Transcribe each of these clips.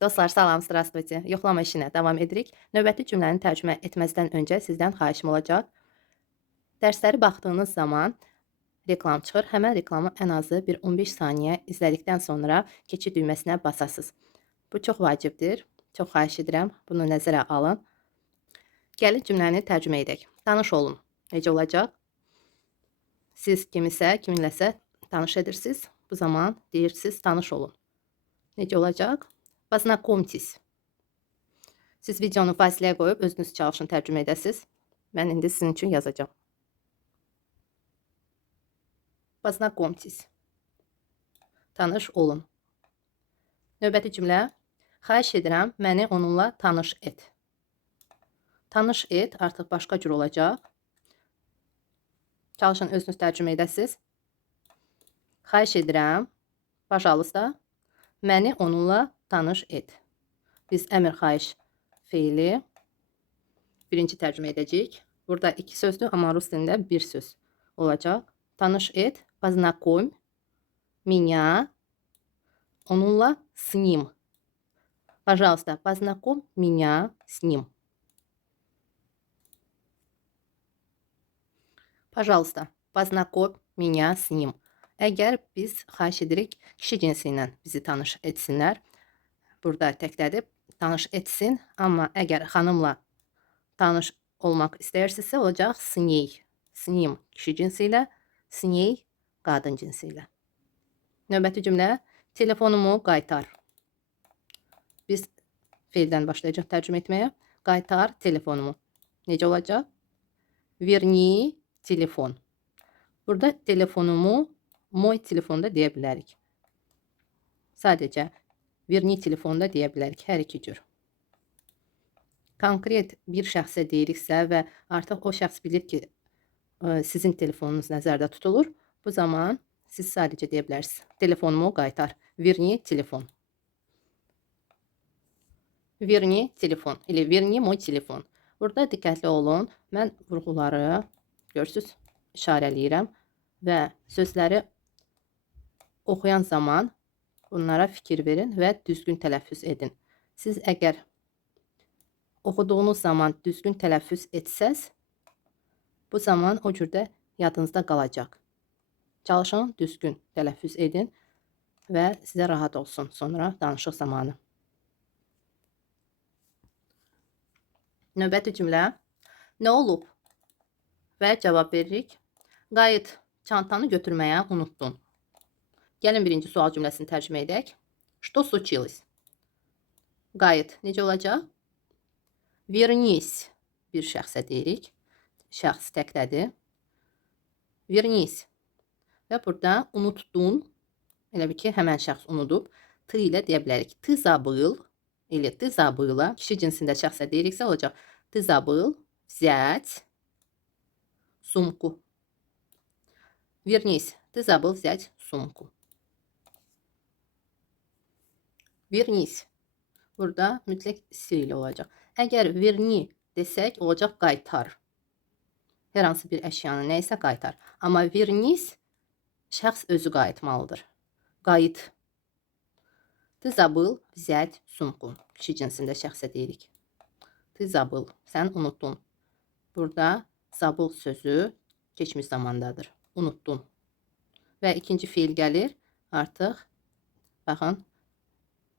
Dostlar, salam, zdravstvuyte. Yoxlama işinə davam edirik. Növbəti cümləni tərcümə etməzdən öncə sizdən xahişim olacaq. Dərsləri baxdığınız zaman reklam çıxır. Həmən reklamı ən azı bir 15 saniyə izlədikdən sonra keçid düyməsinə basasınız. Bu çox vacibdir. Çox xahiş edirəm. Bunu nəzərə alın. Gəlin cümləni tərcümə edək. Tanış olun. Necə olacaq? Siz kiminləsə tanış edirsiniz. Bu zaman deyirsiniz tanış olun. Necə olacaq? Познакомьтесь. Siz videonu fasiləyə qoyub özünüz çalışın tərcümə edəsiniz. Mən indi sizin üçün yazacağım. Познакомьтесь. Tanış olun. Növbəti cümlə. Xahiş edirəm, məni onunla tanış et. Tanış et artıq başqa cür olacaq. Çalışın özünüz tərcümə edəsiniz. Xahiş edirəm, pajalista, məni onunla tanış et. Biz əmr xahiş feili birinci tərcümə edəcəyik. Burada iki sözdür, amma rus dilində bir söz olacaq. Tanış et, познакомь меня onunla с ним. Пожалуйста, познакомь меня с ним. Пожалуйста, познакомь меня с ним. Əgər biz xahiş edirik, kişi cinsi ilə bizi tanış etsinlər. Burada təklədir, tanış etsin. Amma əgər xanımla tanış olmaq istəyirsinizsə, olacaq с ней. С ним kişi cinsi ilə, с ней qadın cinsi ilə. Növbəti cümlə, telefonumu qaytar. Biz feildən başlayacaq tərcümə etməyə. Qaytar telefonumu. Necə olacaq? Verni telefon. Burada telefonumu moj telefonda deyə bilərik. Sadəcə verni telefonda deyə bilərik. Hər iki cür. Konkret bir şəxsə deyiriksə və artıq o şəxs bilir ki, sizin telefonunuz nəzərdə tutulur. Bu zaman siz sadəcə deyə bilərsiniz. Telefonumu qaytar. Verni telefon. Verni telefon. Elə verni moj telefon. Burada diqqətli olun. Mən vurğuları görürsünüz, işarələyirəm və sözləri oxuyan zaman bunlara fikir verin və düzgün tələffüz edin. Siz əgər oxuduğunuz zaman düzgün tələffüz etsəz, bu zaman o cürdə yadınızda qalacaq. Çalışın, düzgün tələffüz edin və sizə rahat olsun sonra danışıq zamanı. Növbəti cümlə. Nə olub? Və cavab veririk. Qayıt, çantanı götürməyə unuttun. Gəlin birinci sual cümləsini tərcümə edək. Что случилось? Qayıt necə olacaq? Vernis bir şəxsə deyirik. Şəxs təklədir. Vernis. Və burada unuttun. Elə bir ki, həmən şəxs unudub. Ты ilə deyə bilərik. Ты забыл. Или ты забыла. Kişi cinsində şəxsə deyiriksə olacaq. Ты забыл взять сумку. Вернись. Ты забыл взять сумку. Vernis. Burada mütləq sir ilə olacaq. Əgər verni desək, olacaq qaytar. Hər hansı bir əşyanı nəysə qaytar. Amma vernis şəxs özü qayıtmalıdır. Qayıt. Ты забыл взять сумку. Kişi cinsində şəxsə deyirik. Ты забыл. Sən unuttun. Burada забыл sözü keçmiş zamandadır. Unuttun. Və ikinci feil gəlir. Artıq, baxın,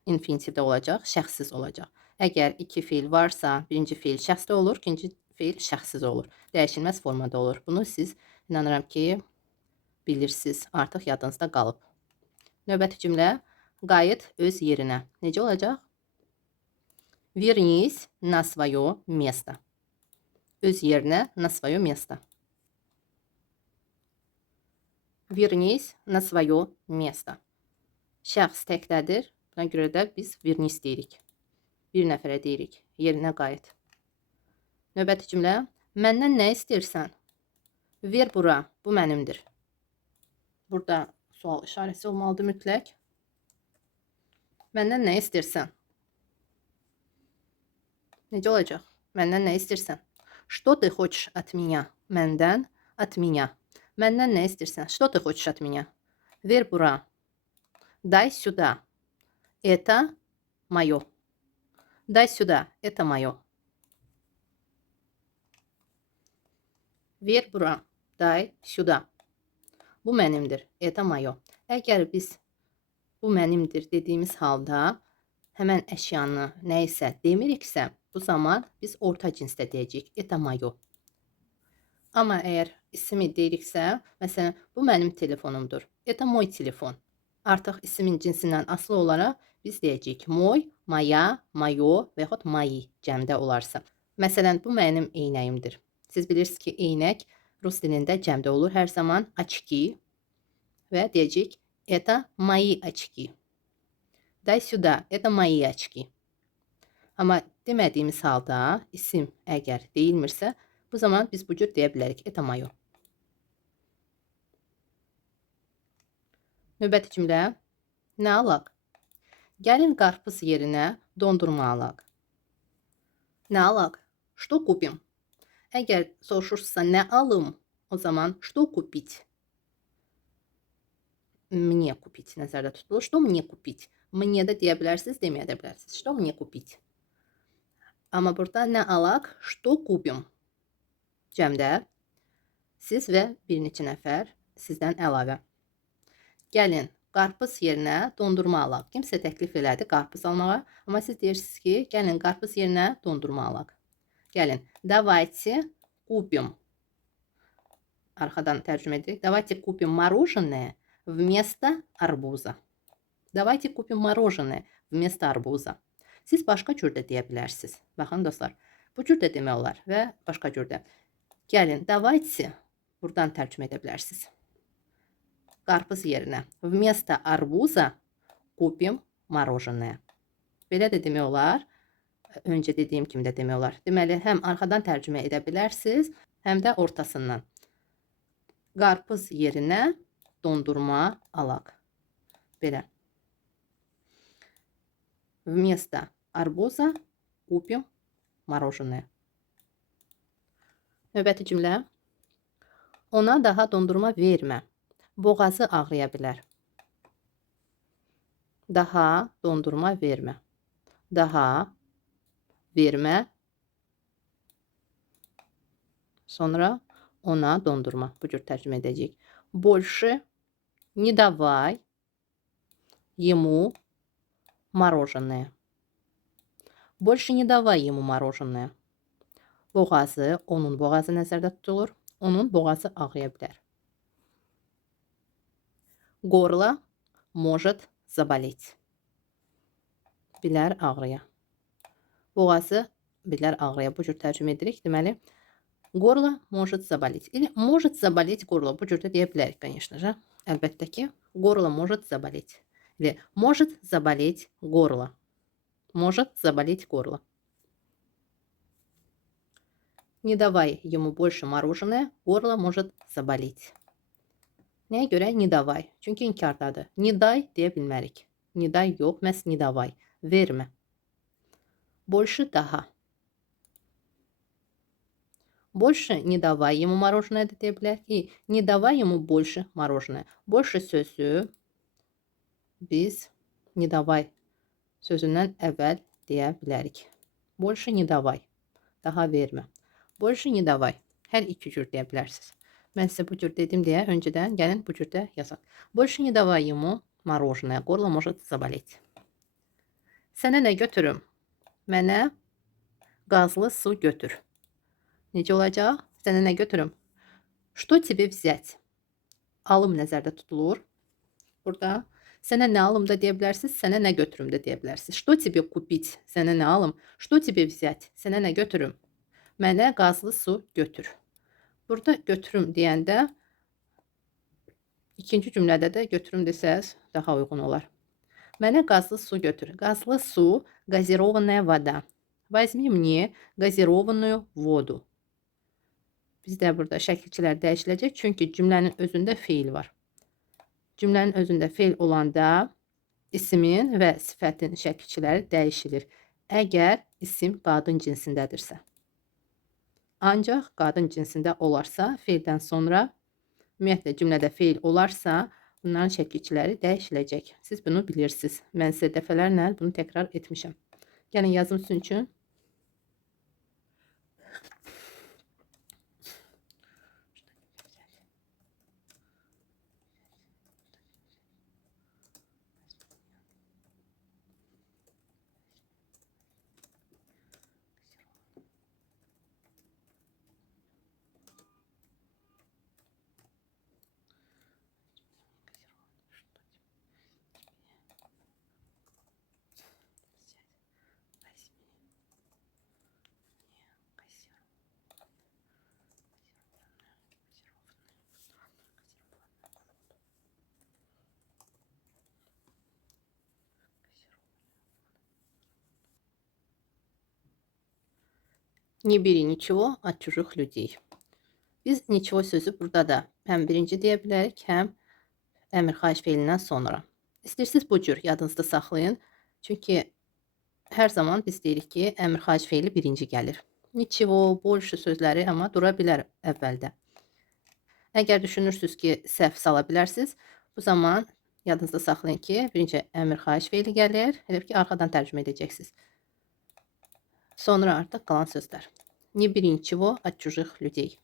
infinitivdə olacaq, şəxssiz olacaq. Əgər iki feil varsa, birinci feil şəxsdə olur, ikinci feil şəxssiz olur. Dəyişilməz formada olur. Bunu siz inanıram ki, bilirsiniz, artıq yadınızda qalıb. Növbəti cümlə, qayıt öz yerinə. Necə olacaq? Вернись на свое место. Öz yerinə, на свое место. Вернись на свое место. Şəxs təklədir. Buna görə də biz vernis deyirik. Bir nəfərə deyirik. Yerinə qayıt. Növbəti cümlə. Məndən nə istəyirsən? Ver bura. Bu mənimdir. Burada sual işarəsi olmalıdır mütləq. Məndən nə istəyirsən? Necə olacaq? Məndən nə istəyirsən? Что ты хочешь от меня? Məndən, от меня. Məndən nə istəyirsən? Что ты хочешь от меня? Ver bura. Дай сюда. Это мое. Дай сюда, это мое. Ver bura, дай сюда. Bu mənimdir, это mое. Əgər biz bu mənimdir dediyimiz halda həmən əşyanı nəyisə demiriksə, bu zaman biz orta cinsdə deyəcəyik, это mое. Amma əgər ismi deyiriksə, məsələn, bu mənim telefonumdur, это mой telefon. Artıq ismin cinsindən asılı olaraq biz deyəcəyik moy, maya, mayo və yaxud mayi cəmdə olarsa. Məsələn, bu mənim eynəyimdir. Siz bilirsiniz ki, eynək rus dilində cəmdə olur hər zaman очки və deyəcəyik это мои очки. Дай сюда, это мои очки. Amma demədiyimiz halda isim əgər deyilmirsə, bu zaman biz bu cür deyə bilərik, это mое. Növbəti cümlə, nə alaq? Gəlin qarpız yerinə dondurma alaq. Nə alaq? Что купим? Əgər soruşursa nə alım, o zaman что купить? Мне купить nəzərdə tutulur. Что мне купить? Мне də deyə bilərsiniz, deməyə də bilərsiniz. Что мне купить? Amma burada nə alaq? Что купим? Cəmdə siz və bir neçə nəfər sizdən əlavə. Gəlin qarpız yerinə dondurma alaq. Kimsə təklif elədi qarpız almağa, amma siz deyirsiniz ki, gəlin qarpız yerinə dondurma alaq. Gəlin, давайте купим. Arxadan tərcümə edirik. Давайте купим мороженое вместо арбуза. Давайте купим мороженое вместо арбуза. Siz başqa cür də deyə bilərsiniz. Baxın dostlar, bu cür də demək olar və başqa cür də. Gəlin, давайте buradan tərcümə edə bilərsiniz. Qarpız yerinə вместо арбуза купим мороженое. Belə də demək olar. Öncə dediyim kimi də demək olar. Deməli, həm arxadan tərcümə edə bilərsiniz, həm də ortasından. Qarpız yerinə dondurma alaq. Belə. Вместо арбуза купим мороженое. Növbəti cümlə. Ona daha dondurma vermə. Boğazı ağrıya bilər. Daha dondurma vermə. Daha vermə. Sonra ona dondurma. Bu cür tərcümə edəcəyik. Больше не давай ему мороженое. Больше не давай ему мороженое. Boğazı, onun boğazı nəzərdə tutulur. Onun boğazı ağrıya bilər. Горло может заболеть. Bilər ağrıya. Boğazı bilər ağrıya. Bu cür tərcümə edirik. Deməli, горло может заболеть. Или может заболеть горло. Bu cür də deyə bilərik, конечно же. Əlbəttə ki, горло может заболеть. Или может заболеть горло. Может заболеть горло. Не давай ему больше мороженое, горло может заболеть. Nəyə görə? Не давай. Çünki inkardadır. Не дай deyə bilmərik. Не дай yox, məhz не давай. Vermə. Больше daha. Больше не давай ему мороженое da deyə bilərik. И не давай ему больше мороженое. Больше sözü biz не давай sözündən əvvəl deyə bilərik. Больше не давай. Daha vermə. Больше не давай. Hər iki cür deyə bilərsiniz. Mən sizə bu cür dedim deyə öncədən gəlin bu cür də yazaq. Больше не давай ему мороженое. Горло может заболеть. Sənə nə götürüm? Mənə qazlı su götür. Necə olacaq? Sənə nə götürüm? Что тебе взять? Alım nəzərdə tutulur. Burada sənə nə alım da deyə bilərsiniz, sənə nə götürüm də deyə bilərsiniz. Что тебе купить? Sənə nə alım? Что тебе взять? Sənə nə götürüm? Mənə qazlı su götür. Burada götürüm deyəndə ikinci cümlədə də götürüm desəz daha uyğun olar. Mənə qazlı su götür. Qazlı su, газированная вода. Возьми мне газированную воду. Bizdə burada şəkilçilər dəyişiləcək, çünki cümlənin özündə feil var. Cümlənin özündə feil olanda ismin və sifətin şəkilçiləri dəyişilir. Əgər isim qadın cinsindədirsə. Ancaq qadın cinsində olarsa, feildən sonra, ümumiyyətlə cümlədə feil olarsa, bunların şəkilçiləri dəyişiləcək. Siz bunu bilirsiniz. Mən sizə dəfələrlə bunu təkrar etmişəm. Gəlin yazım sizin üçün. Не бери ничего от чужих людей. Biz nичего sözü burada da həm birinci deyə bilərik, həm əmr xahiş feilindən sonra. İstəyirsiniz bu cür yadınızda saxlayın. Çünki hər zaman biz deyirik ki, əmr xahiş feili birinci gəlir. Nичего, больше sözləri amma dura bilər əvvəldə. Əgər düşünürsünüz ki, səhv sala bilərsiniz, bu zaman yadınızda saxlayın ki, birinci əmr xahiş feili gəlir, elə ki, arxadan tərcümə edəcəksiniz. Sonra artıq qalan sözlər. Не бери ничего от чужих людей.